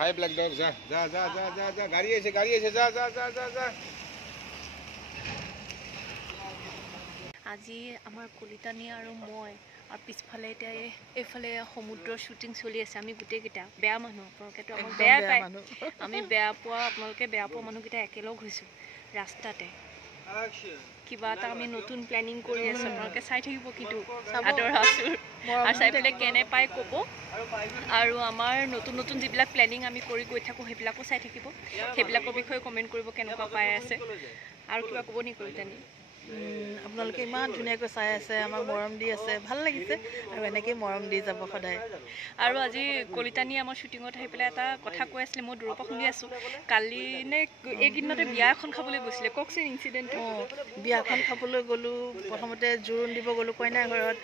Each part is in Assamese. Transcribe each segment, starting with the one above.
হাই ব্ল্যাক ডগ যা যা যা যা যা যা গাড়ি আছে যা যা যা যা যা আজি আমাৰ কলিতানী আৰু মই আৰু পিছফালে এতিয়া এইফালে সমুদ্ৰৰ শ্বুটিং চলি আছে। আমি গোটেইকেইটা বেয়া মানুহ, আপোনালোকেতো আমাক বেয়া পায়, আমি বেয়া পোৱা আপোনালোকে বেয়া পোৱা মানুহকেইটা একেলগ হৈছোঁ ৰাস্তাতে। কিবা এটা আমি নতুন প্লেনিং কৰি আছোঁ, আপোনালোকে চাই থাকিব কিন্তু আদৰ আছোঁ আৰু চাই পেলাই কেনে পাই ক'ব। আৰু আমাৰ নতুন নতুন যিবিলাক প্লেনিং আমি কৰি গৈ থাকোঁ সেইবিলাকো চাই থাকিব, সেইবিলাকৰ বিষয়ে কমেণ্ট কৰিব কেনেকুৱা পাই আছে। আৰু কিবা ক'ব নেকি কলিতানী? আপোনালোকে ইমান ধুনীয়াকৈ চাই আছে, আমাক মৰম দি আছে, ভাল লাগিছে আৰু এনেকেই মৰম দি যাব সদায়। আৰু আজি কলিতানী আমাৰ শ্বুটিঙত আহি পেলাই এটা কথা কৈ আছিলে, মই দূৰৰ পৰা শুনি আছোঁ। কালি নে এইকেইদিনতে বিয়া এখন খাবলৈ গৈছিলে, কওকচোন ইনচিডেণ্টটো। বিয়াখন খাবলৈ গ'লোঁ, প্ৰথমতে জোৰোণ দিব গ'লোঁ কইনা ঘৰত।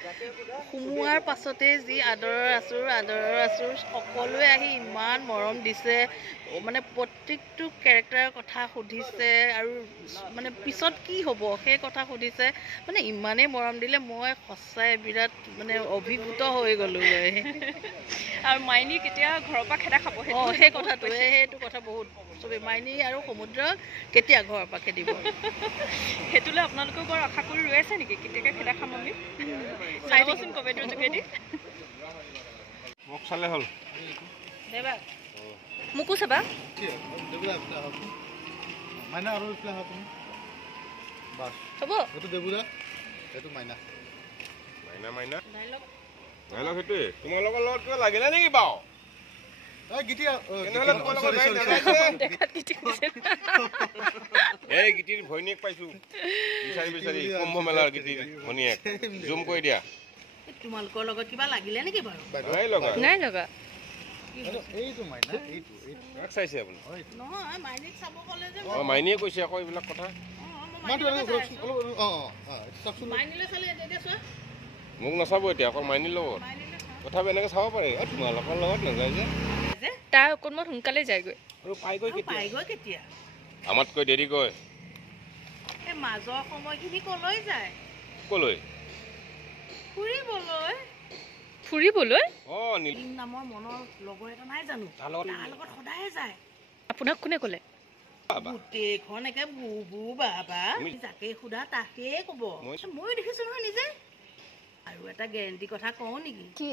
সোমোৱাৰ পাছতে যি আদৰৰ আচুৰ সকলোৱে আহি ইমান মৰম দিছে, মানে প্ৰত্যেকটো কেৰেক্টাৰৰ কথা সুধিছে আৰু মানে পিছত কি হ'ব সেই কথা সুধিছে, মানে ইমানেই মৰম দিলে মই সঁচাই বিৰাট মানে অভিভূত হৈ গ'লোগৈ। আৰু মাইনী কেতিয়া ঘৰৰ পৰা খেদা খাব সেই কথাটো, সেইটো কথা বহুত চবেই, মাইনী আৰু সমুদ্ৰ কেতিয়া ঘৰৰ পৰা খেদিব সেইটোলৈ আপোনালোকেও বৰ আশা কৰি ৰৈ আছে নেকি কেতিয়াকৈ খেদা খাম আমি? চাইবচোন কমেণ্টৰ যোগেদি। মোক চালে হ'ল দেবা মোকো চাবা। মাইনা আৰু ইফালে আহা তুমি। বাস হ'ব এইটো দেবুৰা, এইটো মাইনা। মাইনা মাইনা ডাইলগ সেইটোৱে। তোমালোকৰ লগত কিবা লাগিলে নেকি বাৰু? এই গীতিৰ ভৈনীয়েক পাইছো, বিচাৰি বিচাৰি কুম্ভ মেলাৰ গীতিৰ ভৈনীয়েক। জুম কৰি দিয়া। তোমালোকৰ লগত কিবা লাগিলে নেকি বাৰু? নাই লগা। এইটো মাইনা, এইটো চাইছে আপুনি? নহয়, মাইনীক চাব গ'লে যে মাইনীয়ে কৈছে আকৌ এইবিলাক কথা। মাইনীলৈ চালে এতিয়া চোৱা, মোক নাচাব এতিয়া, অকল মাইনীৰ লগত তথাপি এনেকে চাব পাৰি। তোমালোকৰ লগত নাযায় যে, তাৰ অকণমান সোনকালে যায়গৈ আৰু পাইগৈ কেতিয়া আমাতকৈ দেৰিকৈ। এই মাজৰ সময়খিনি কলৈ যায়? কলৈ? ফুৰিবলৈ। নীলিম নামৰ মনৰ লগৰ এটা নাই জানো, তাৰ লগত সদায়ে যায়। আপোনাক কোনে ক'লে? গোটেইখন একে বু বাবা, যাকে সোধা তাকেই ক'ব। ময়ো দেখিছো নহয় নিজে। আৰু এটা গেৰেণ্টি কথা কওঁ নেকি? কি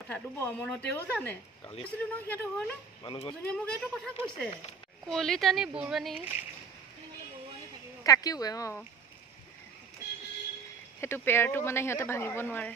কথাটো বৰমনতেও জানে। কৈছিলো নহয় সিহঁতৰ ঘৰলৈ, মানুহজনীয়ে মোক এইটো কথা কৈছে। কলিতানী বৰুৱানী কাকিওৱে সেইটো পেয়াৰটো মানে সিহঁতে ভাঙিব নোৱাৰে।